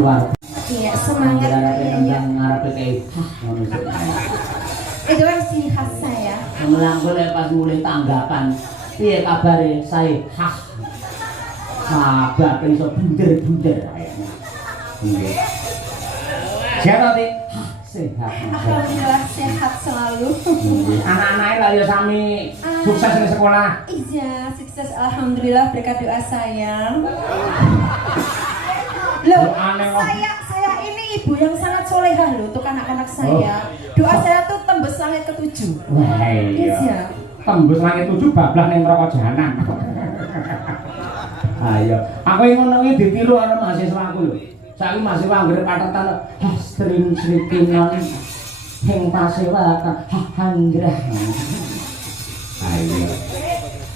keluar. Iya, semangat kayaknya. Ngarep kayak itu kan ciri khas saya. Melangkul pas mulai tanggapan. Piye kabare saya? Hah. Sabar iso bunder-bunder kayaknya. Nggih. Sehat tadi? Sehat. Alhamdulillah sehat selalu. Anak-anaknya lah ya sami sukses di sekolah. Iya, sukses alhamdulillah berkat doa saya. Loh, saya ini ibu yang sangat solehah loh untuk anak-anak saya. Doa saya tuh tembus langit ke-7. Wah iya. Tembus langit 7 bablah ning neraka jahanam. Ayo, aku yang ngomongnya ditiru ana mahasiswa aku lho. Saiki mahasiswa anggere patetan Hastrin Srikinon hing pasewakan handrah.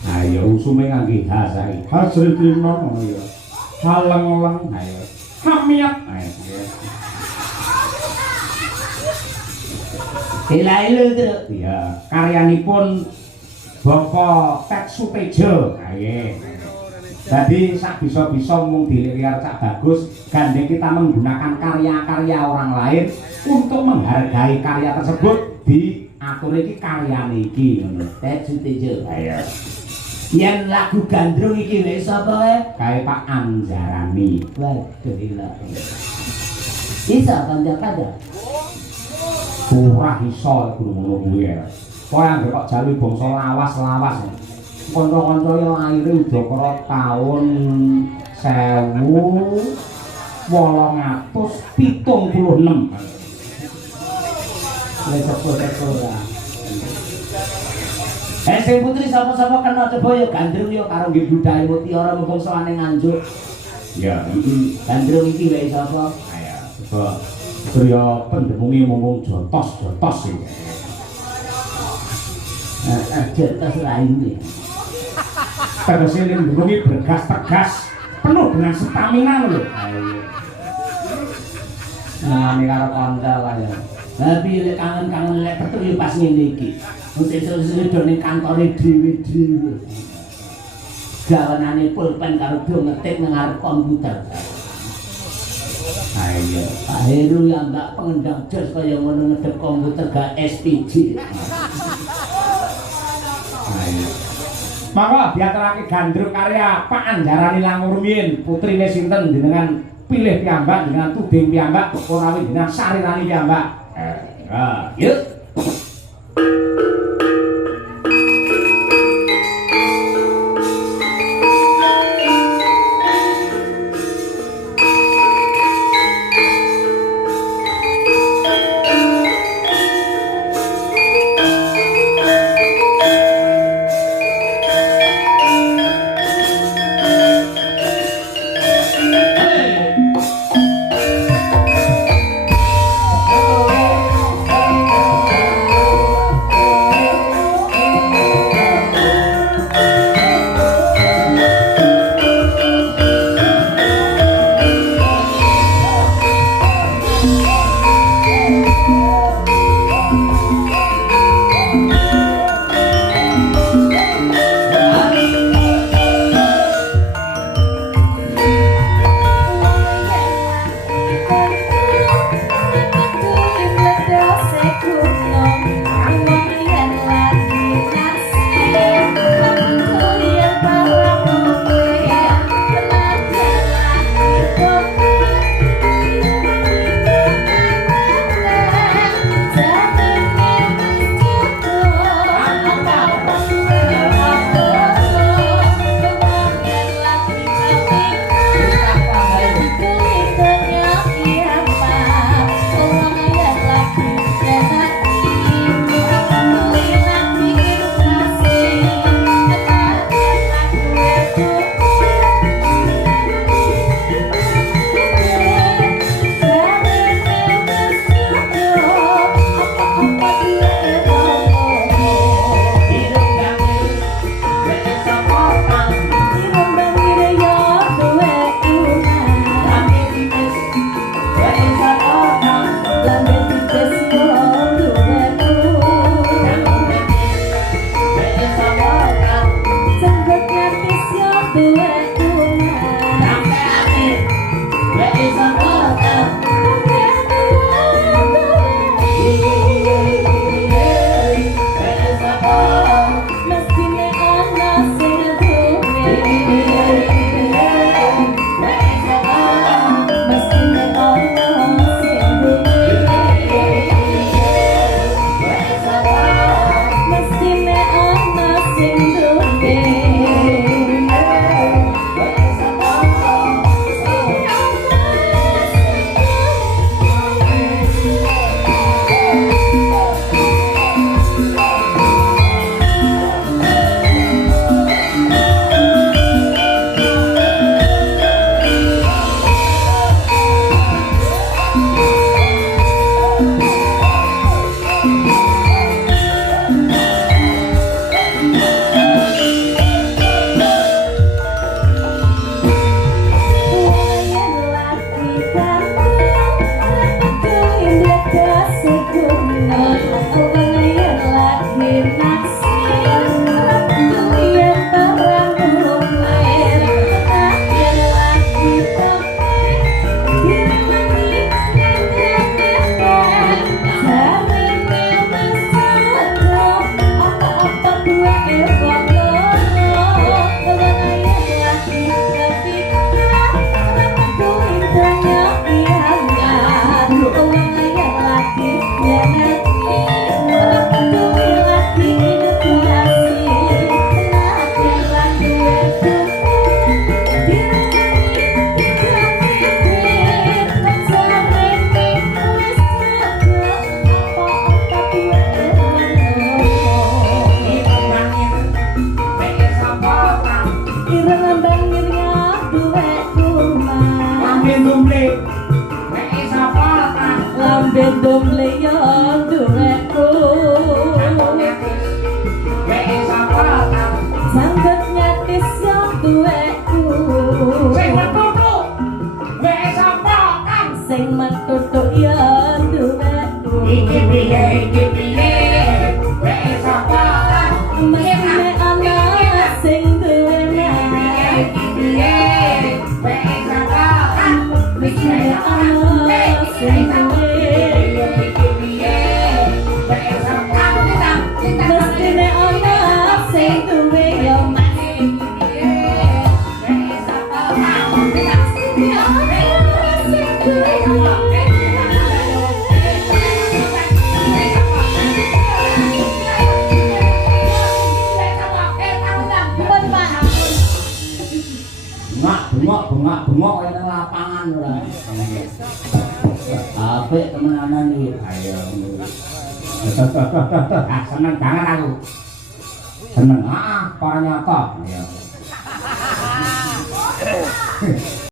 Ayo usume ngangge ha saiki. Hastrin Srikinon ngono ya. Haleng-leng ayo. Hamiat. Ayo. Ilailo itu. Iya, karyanipun Bapak Tek Sutejo. Ayo. Jadi sak bisa-bisa mung dilihat cak bagus, gandeng kita menggunakan karya-karya orang lain untuk menghargai karya tersebut diatur iki karyane iki ngono. Tek Sutejo. Ayo. Yen lagu gandrung iki wis sapa wae? Kae Pak Anjarani. Waduh gila. Bisa kanca-kanca. Ora iso ngono kuwi. Kowe anggere kok jalu bangsa lawas-lawas. Kanca-kanca yang lahir udakara taun 1876. Wis sepuluh-sepuluh. Sing putri sapa-sapa kena coba ya gandrung ya karo nggih budaya mutiara mumpung sowane Nganjuk. Ya, gandrung iki wae sapa? Ayo, coba. Surya pendemungi mumpung jotos-jotos iki. Jotos lainnya. Tegese lindungi bergas tegas penuh dengan stamina lho. Nah, ini karo kanca lah ya. Tapi lek kangen-kangen lek betul ya pas ngene iki. Wis sesuk do ning kantore dhewe-dhewe. Gawanane pulpen karo do ngetik nang ngarep komputer. Ayo, Pak Heru yang mbak pengendang jos kaya ngono ngedep komputer gak SPG. Ayo. Maka diaturake gandrung karya Pak Anjarani Langur rumiyin putrine sinten jenengan pilih piyambak dengan tuding piyambak ora dengan sarirani piyambak. Yuk. bengok kaya nang lapangan ora. Apik temenanan iki. Ayo. Seneng banget aku. Seneng. Para nyata. Ayo.